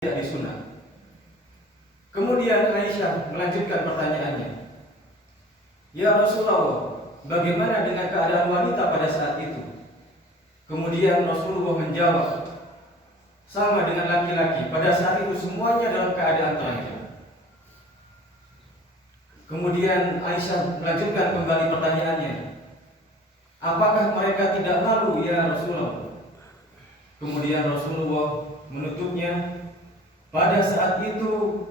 tidak disunat. Kemudian Aisyah melanjutkan pertanyaannya, "Ya Rasulullah, bagaimana dengan keadaan wanita pada saat itu?" Kemudian Rasulullah menjawab, "Sama dengan laki-laki, pada saat itu semuanya dalam keadaan telanjang." Kemudian Aisyah melanjutkan kembali pertanyaannya, "Apakah mereka tidak malu ya Rasulullah?" Kemudian Rasulullah menutupnya, "Pada saat itu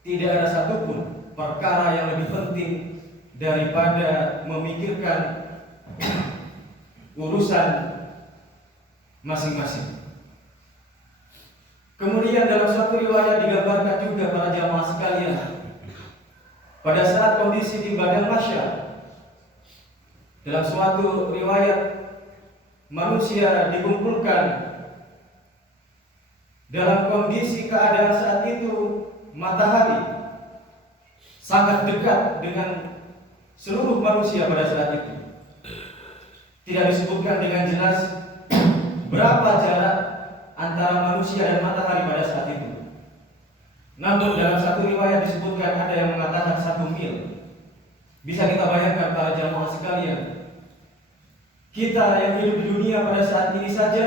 tidak ada satupun perkara yang lebih penting daripada memikirkan urusan masing-masing." Kemudian dalam satu riwayat digambarkan juga para jamaah sekalian, pada saat kondisi di Badal Mahsyar, dalam suatu riwayat manusia dikumpulkan dalam kondisi keadaan saat itu matahari sangat dekat dengan seluruh manusia pada saat itu. Tidak disebutkan dengan jelas berapa jarak antara manusia dan matahari pada saat itu. Namun dalam satu riwayat disebutkan ada yang mengatakan 1 mil. Bisa kita bayangkan para jamaah sekalian, kita yang hidup di dunia pada saat ini saja,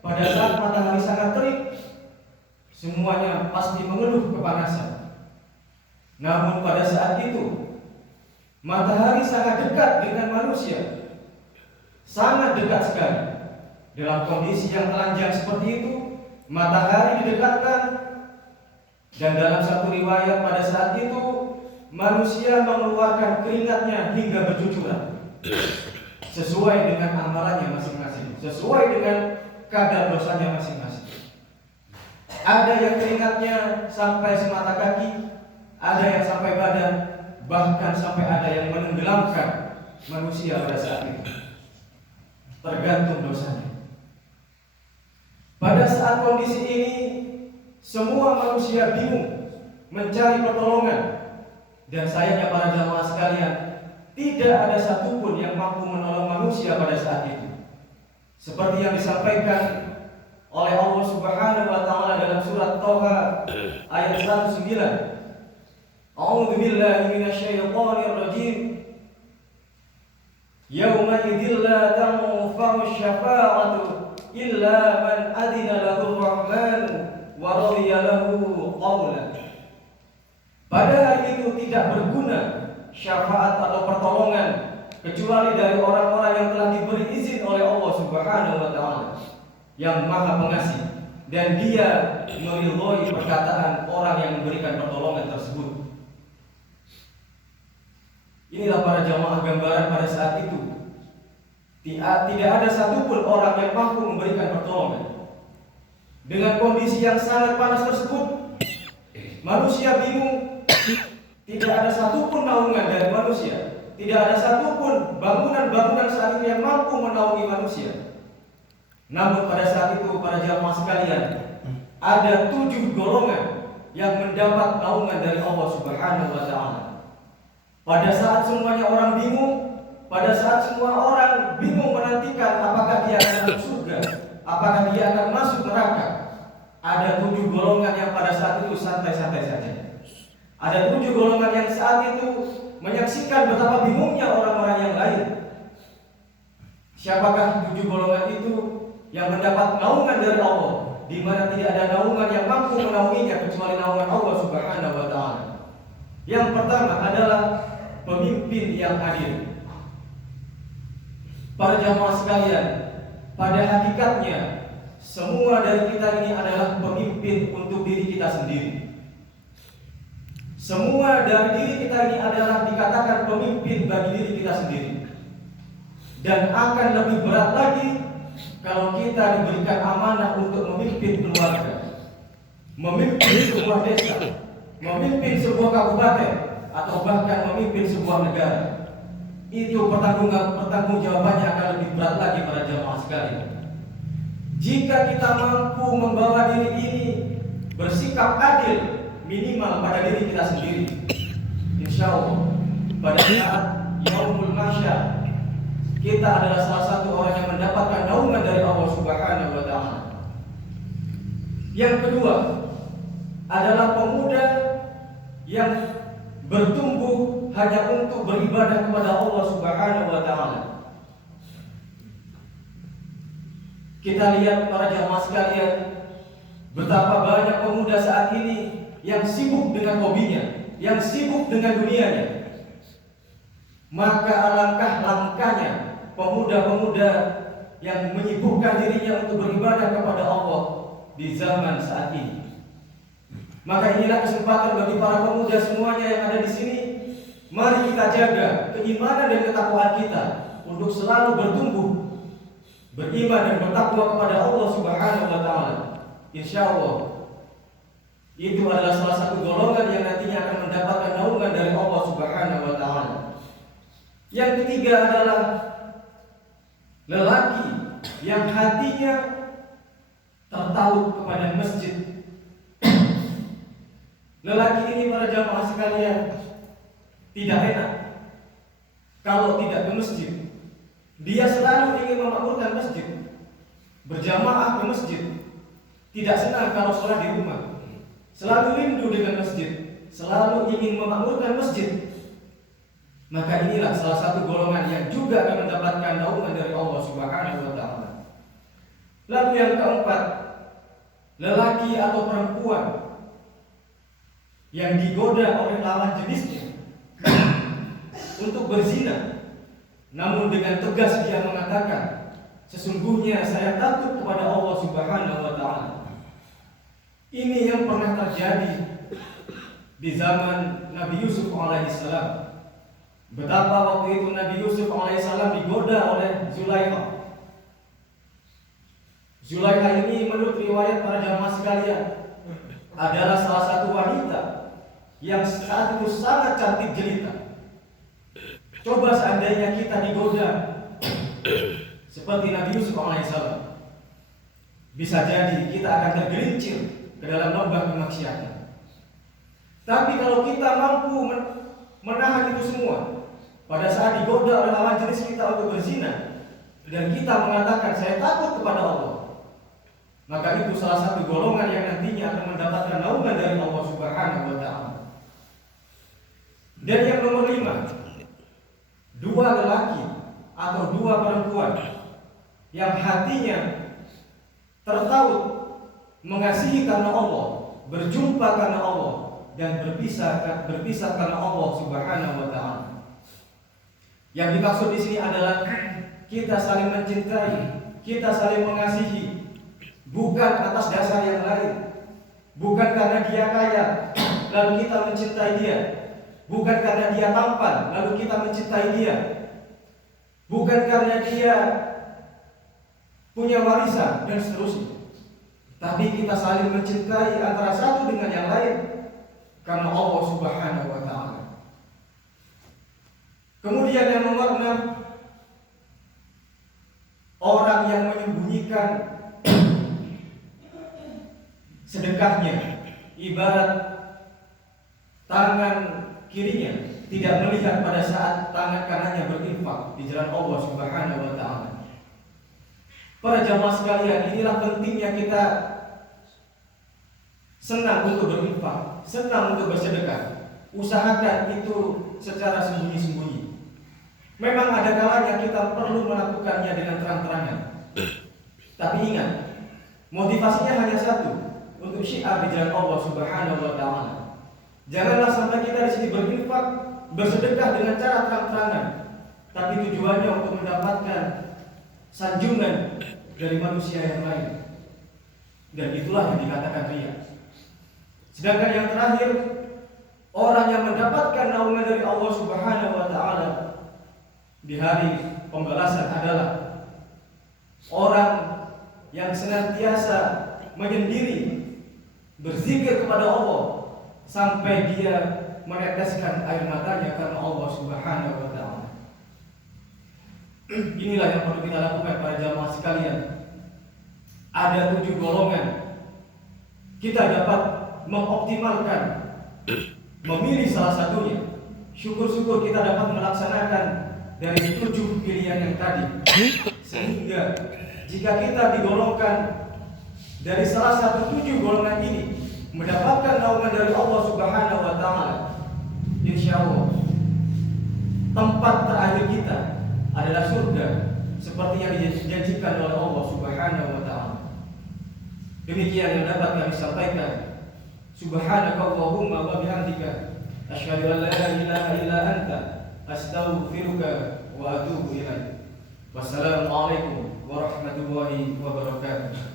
pada saat matahari sangat terik, semuanya pasti mengeluh kepanasan. Namun pada saat itu matahari sangat dekat dengan manusia, sangat dekat sekali. Dalam kondisi yang telanjang seperti itu, matahari didekatkan, dan dalam satu riwayat pada saat itu manusia mengeluarkan keringatnya hingga bercucuran, sesuai dengan amalannya masing-masing, sesuai dengan kadar dosanya masing-masing. Ada yang keringatnya sampai semata kaki, ada yang sampai badan, bahkan sampai ada yang menenggelamkan manusia pada saat itu. Tergantung dosanya. Pada saat kondisi ini, semua manusia bingung mencari pertolongan, dan sayangnya para jamaah sekalian, tidak ada satupun yang mampu menolong manusia pada saat itu. Seperti yang disampaikan oleh Allah Subhanahu wa taala dalam surat Thaha ayat 109. A'udzu billahi minasyaitonir rajim. Yauma idzil la tanfa'u syafa'atu illa man adzina lahu ar-rahman wa radiya lahu qawlan. Pada hari itu tidak berguna syafaat atau pertolongan kecuali dari orang-orang yang telah diberi izin oleh Allah Subhanahu wa taala yang Maha Pengasih, dan Dia meridhai perkataan orang yang memberikan pertolongan tersebut. Inilah para jamaah gambaran pada saat itu. Tidak ada satupun orang yang mampu memberikan pertolongan. Dengan kondisi yang sangat panas tersebut, manusia bingung. Tidak ada satupun naungan dari manusia. Tidak ada satupun bangunan-bangunan saat itu yang mampu menaungi manusia. Namun pada saat itu para jamaah sekalian, ada 7 golongan yang mendapat naungan dari Allah Subhanahu wa taala. Pada saat semuanya orang bingung, pada saat semua orang bingung menantikan apakah dia akan masuk surga, apakah dia akan masuk neraka, ada 7 golongan yang pada saat itu santai-santai saja. Ada 7 golongan yang saat itu menyaksikan betapa bingungnya orang-orang yang lain. Siapakah 7 golongan itu yang mendapat naungan dari Allah, di mana tidak ada naungan yang mampu menaunginya kecuali naungan Allah Subhanahu wa taala? Yang pertama adalah pemimpin yang adil. Para jamaah sekalian, pada hakikatnya semua dari kita ini adalah pemimpin untuk diri kita sendiri. Semua dari diri kita ini adalah dikatakan pemimpin bagi diri kita sendiri. Dan akan lebih berat lagi kalau kita diberikan amanah untuk memimpin keluarga, memimpin sebuah desa, memimpin sebuah kabupaten, atau bahkan memimpin sebuah negara. Itu pertanggungjawabannya akan lebih berat lagi para jamaah sekalian. Jika kita mampu membawa diri ini bersikap adil minimal pada diri kita sendiri, insya Allah pada saat Yaumul Mahsyar kita adalah salah satu orang yang mendapatkan naungan dari Allah Subhanahu wa taala. Yang kedua adalah pemuda yang bertumbuh hanya untuk beribadah kepada Allah Subhanahu wa taala. Kita lihat para jamaah sekalian, betapa banyak pemuda saat ini yang sibuk dengan hobinya, yang sibuk dengan dunianya. Maka alangkah langkahnya pemuda-pemuda yang menyibukkan dirinya untuk beribadah kepada Allah di zaman saat ini. Maka inilah kesempatan bagi para pemuda semuanya yang ada di sini. Mari kita jaga keimanan dan ketakwaan kita untuk selalu bertumbuh beriman dan bertakwa kepada Allah Subhanahu wa taala. Insyaallah itu adalah salah satu golongan yang nantinya akan mendapatkan naungan dari Allah Subhanahu wa taala. Yang ketiga adalah lelaki yang hatinya tertaut kepada masjid. Lelaki ini para jamaah sekalian tidak enak kalau tidak ke masjid. Dia selalu ingin memakmurkan masjid, berjamaah ke masjid. Tidak senang kalau sholat di rumah. Selalu rindu dengan masjid, selalu ingin memakmurkan masjid. Maka inilah salah satu golongan yang juga akan mendapatkan naungan dari Allah Subhanahu wa taala. Lalu yang keempat, lelaki atau perempuan yang digoda oleh lawan jenisnya untuk berzina, namun dengan tegas dia mengatakan, sesungguhnya saya takut kepada Allah Subhanahu wa taala. Ini yang pernah terjadi di zaman Nabi Yusuf alaihissalam. Betapa waktu itu Nabi Yusuf alaihissalam digoda oleh Zulaikha. Zulaikha ini menurut riwayat para jamaah sekalian adalah salah satu wanita yang saat itu sangat cantik jelita. Coba seandainya kita digoda seperti Nabi Yusuf alaihissalam, bisa jadi kita akan tergelincir ke dalam lembah kemaksiatan. Tapi kalau kita mampu menahan itu semua, pada saat digoda oleh lawan jenis kita untuk berzina, dan kita mengatakan saya takut kepada Allah, maka itu salah satu golongan yang nantinya akan mendapatkan naungan dari Allah Subhanahu wa taala. Dan yang nomor 5, dua lelaki atau dua perempuan yang hatinya tertaut mengasihi karena Allah, berjumpa karena Allah, dan berpisah karena Allah Subhanahu wa taala. Yang dimaksud di sini adalah kita saling mencintai, kita saling mengasihi, bukan atas dasar yang lain. Bukan karena dia kaya lalu kita mencintai dia, bukan karena dia tampan lalu kita mencintai dia, bukan karena dia punya warisan dan seterusnya. Tapi kita saling mencintai antara satu dengan yang lain karena Allah Subhanahu wa taala. Kemudian yang nomor 6, orang yang menyembunyikan sedekahnya, ibarat tangan kirinya tidak melihat pada saat tangan kanannya berinfak di jalan Allah Subhanahu wa taala. Para jamaah sekalian, inilah pentingnya kita senang untuk berinfak, senang untuk bersedekah. Usahakan itu secara sembunyi-sembunyi. Memang ada kalanya kita perlu melakukannya dengan terang-terangan. Tapi ingat, motivasinya hanya satu, untuk syiar di jalan Allah Subhanahu wa taala. Janganlah sampai kita di sini berinfak, bersedekah dengan cara terang-terangan, tapi tujuannya untuk mendapatkan sanjungan dari manusia yang lain. Dan itulah yang dikatakan riya. Sedangkan yang terakhir, orang yang mendapatkan naungan dari Allah Subhanahu wa taala di hari pembalasan adalah orang yang senantiasa menyendiri berzikir kepada Allah sampai dia meneteskan air matanya karena Allah Subhanahu wa taala. Inilah yang perlu kita lakukan para jamaah sekalian. Ada 7 golongan. Kita dapat mengoptimalkan, memilih salah satunya. Syukur-syukur kita dapat melaksanakan dari 7 pilihan yang tadi. Sehingga jika kita digolongkan dari salah satu 7 golongan ini mendapatkan naungan dari Allah Subhanahu wa taala, insyaallah tempat terakhir kita adalah surga seperti yang dijanjikan oleh Allah Subhanahu wa taala. Demikian yang dapat kami sampaikan. Subhanakallahumma wa bihamdika asyhadu an la ilaha illa anta astaghfiruka wa atubu ilaik. Wassalamualaikum warahmatullahi wabarakatuh.